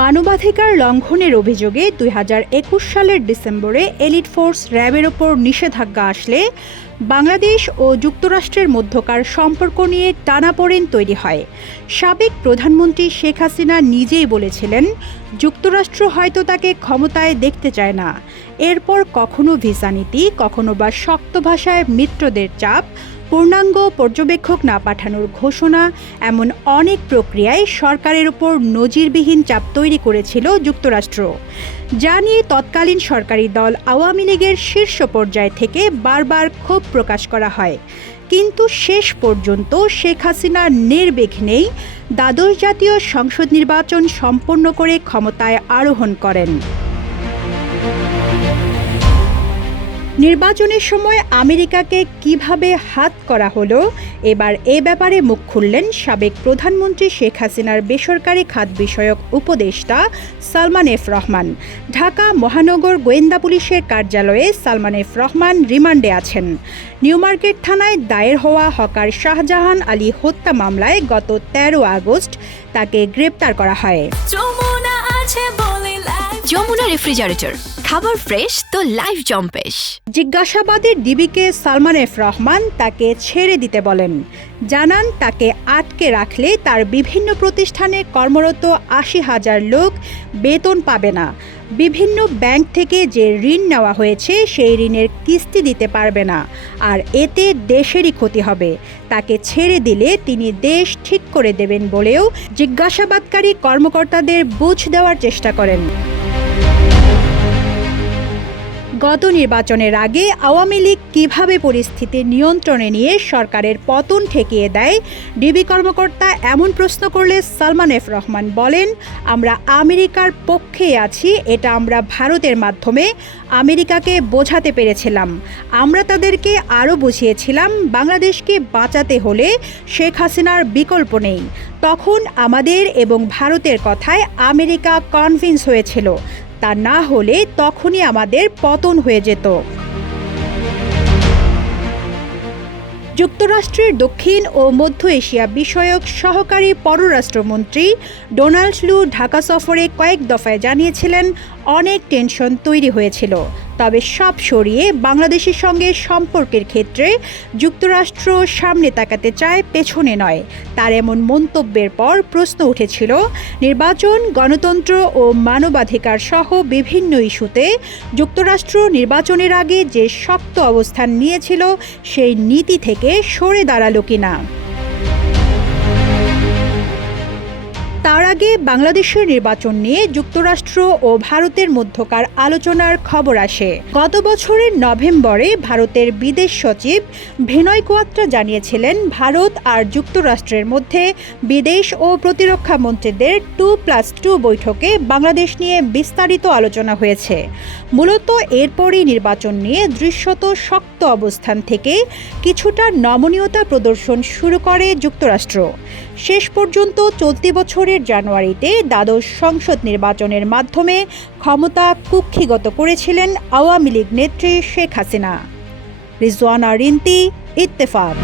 মানবাধিকার লঙ্ঘনের অভিযোগে ২০২১ সালের ডিসেম্বরে এলিট ফোর্স র্যাবের ওপর নিষেধাজ্ঞা আসলে বাংলাদেশ ও যুক্তরাষ্ট্রের মধ্যকার সম্পর্ক নিয়ে টানাপোড়েন তৈরি হয়। সাবেক প্রধানমন্ত্রী শেখ হাসিনা নিজেই বলেছিলেন, যুক্তরাষ্ট্র হয়তো তাকে ক্ষমতায় দেখতে চায় না। এরপর কখনো ভিসা নীতি, কখনো বা শক্ত ভাষায় মিত্রদের চাপ, পূর্ণাঙ্গ পর্যবেক্ষক না পাঠানোর ঘোষণা, এমন অনেক প্রক্রিয়ায় সরকারের উপর নজিরবিহীন চাপ তৈরি করেছিল যুক্তরাষ্ট্র, যা নিয়ে তৎকালীন সরকারি দল আওয়ামী লীগের শীর্ষ পর্যায় থেকে বারবার ক্ষোভ প্রকাশ করা হয়। কিন্তু শেষ পর্যন্ত শেখ হাসিনা নির্বিঘ্নেই দ্বাদশ জাতীয় সংসদ নির্বাচন সম্পন্ন করে ক্ষমতায় আরোহণ করেন। নির্বাচনের সময় আমেরিকাকে কিভাবে হাত করা হলো, এবার এ ব্যাপারে মুখ খুললেন সাবেক প্রধানমন্ত্রী শেখ হাসিনার বেসরকারি খাত বিষয়ক উপদেষ্টা সালমান এফ রহমান। ঢাকা মহানগর গোয়েন্দা পুলিশের কার্যালয়ে সালমান এফ রহমান রিমান্ডে আছেন। নিউমার্কেট থানায় দায়ের হওয়া হকার শাহজাহান আলী হত্যা মামলায় গত ১৩ আগস্ট তাকে গ্রেপ্তার করা হয়। যমুনা রেফ্রিজারেটর, খাবার ফ্রেশ তো লাইফ জম্পেশ। জিজ্ঞাসাবাদে ডিবিকে সালমান এফ রহমান তাকে ছেড়ে দিতে বলেন। জানান, তাকে আটকে রাখলে তার বিভিন্ন প্রতিষ্ঠানে কর্মরত ৮০,০০০ লোক বেতন পাবে না। বিভিন্ন ব্যাংক থেকে যে ঋণ নেওয়া হয়েছে সেই ঋণের কিস্তি দিতে পারবে না, আর এতে দেশেরই ক্ষতি হবে। তাকে ছেড়ে দিলে তিনি দেশ ঠিক করে দেবেন বলেও জিজ্ঞাসাবাদকারী কর্মকর্তাদের বুঝ দেওয়ার চেষ্টা করেন। গত নির্বাচনের আগে আওয়ামী লীগ কীভাবে পরিস্থিতি নিয়ন্ত্রণে নিয়ে সরকারের পতন ঠেকিয়ে দেয়, ডিবি কর্মকর্তা এমন প্রশ্ন করলে সালমান এফ রহমান বলেন, আমরা আমেরিকার পক্ষে আছি, এটা আমরা ভারতের মাধ্যমে আমেরিকাকে বোঝাতে পেরেছিলাম। আমরা তাদেরকে আরও বুঝিয়েছিলাম, বাংলাদেশকে বাঁচাতে হলে শেখ হাসিনার বিকল্প নেই। তখন আমাদের এবং ভারতের কথায় আমেরিকা কনভিন্স হয়েছিল, তা না হলে তখনই আমাদের পতন হয়ে যেত। যুক্তরাষ্ট্রের দক্ষিণ ও মধ্য এশিয়া বিষয়ক সহকারী পররাষ্ট্রমন্ত্রী ডোনাল্ড লু ঢাকা সফরে কয়েক দফায় জানিয়েছিলেন, অনেক টেনশন তৈরি হয়েছিল, তবে সব সরিয়ে বাংলাদেশের সঙ্গে সম্পর্কের ক্ষেত্রে যুক্তরাষ্ট্র সামনে তাকাতে চায়, পেছনে নয়। তার এমন মন্তব্যের পর প্রশ্ন উঠেছিল, নির্বাচন, গণতন্ত্র ও মানবাধিকার সহ বিভিন্ন ইস্যুতে যুক্তরাষ্ট্র নির্বাচনের আগে যে শক্ত অবস্থান নিয়েছিল সেই নীতি থেকে সরে দাঁড়ালো কিনা। তার আগে বাংলাদেশের নির্বাচন নিয়ে যুক্তরাষ্ট্র ও ভারতের মধ্যকার আলোচনার খবর আসে। গত বছরের নভেম্বরে ভারতের বিদেশ সচিব ভিনয় কোয়াত্রা জানিয়েছিলেন, ভারত আর যুক্তরাষ্ট্রের মধ্যে বিদেশ ও প্রতিরক্ষা মন্ত্রীদের 2+2 বৈঠকে বাংলাদেশ নিয়ে বিস্তারিত আলোচনা হয়েছে। মূলত এরপরই নির্বাচন নিয়ে দৃশ্যত শক্ত অবস্থান থেকে কিছুটা নমনীয়তা প্রদর্শন শুরু করে যুক্তরাষ্ট্র। শেষ পর্যন্ত চলতি বছরের জানুয়ারিতে দ্বাদশ সংসদ নির্বাচনের মাধ্যমে ক্ষমতা কুক্ষিগত করেছিলেন আওয়ামী লীগ নেত্রী শেখ হাসিনা। রিজওয়ানা রিন্তি, ইত্তেফাক।